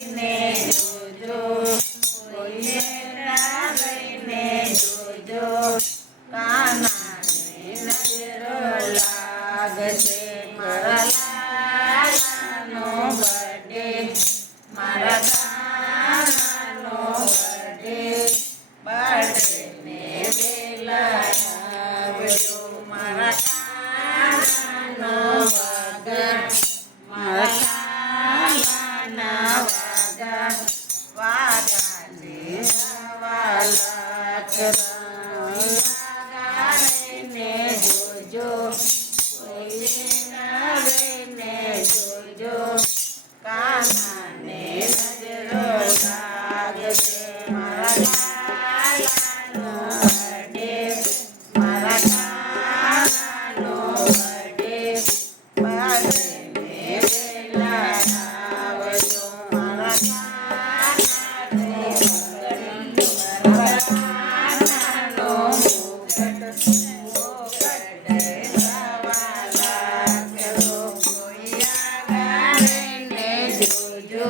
ને જોજો, કોઈને ના લઈને જોજો, કાનાને નજરો લાગશે. મારા લાલાનો બર્થડે, મારા કાનાનો બર્થડે, બર્થડે ને વેલા આવજો. મારા કાનાનો વાગા, મારા કાનાના વાગા, વાગાને સવા લાખ. વાગાને જોજો, કોઈને ના લઈને જોજો, કાનાને નજરો લાગશે. મારા લાલાનો બર્થડે, મારા કાનાનો બર્થડે, બર્થડે વેલા આવજો. મારા કાનાનો મુકટ, મુકટ સવા લાખ. કોઈ આગળ ને જોજો.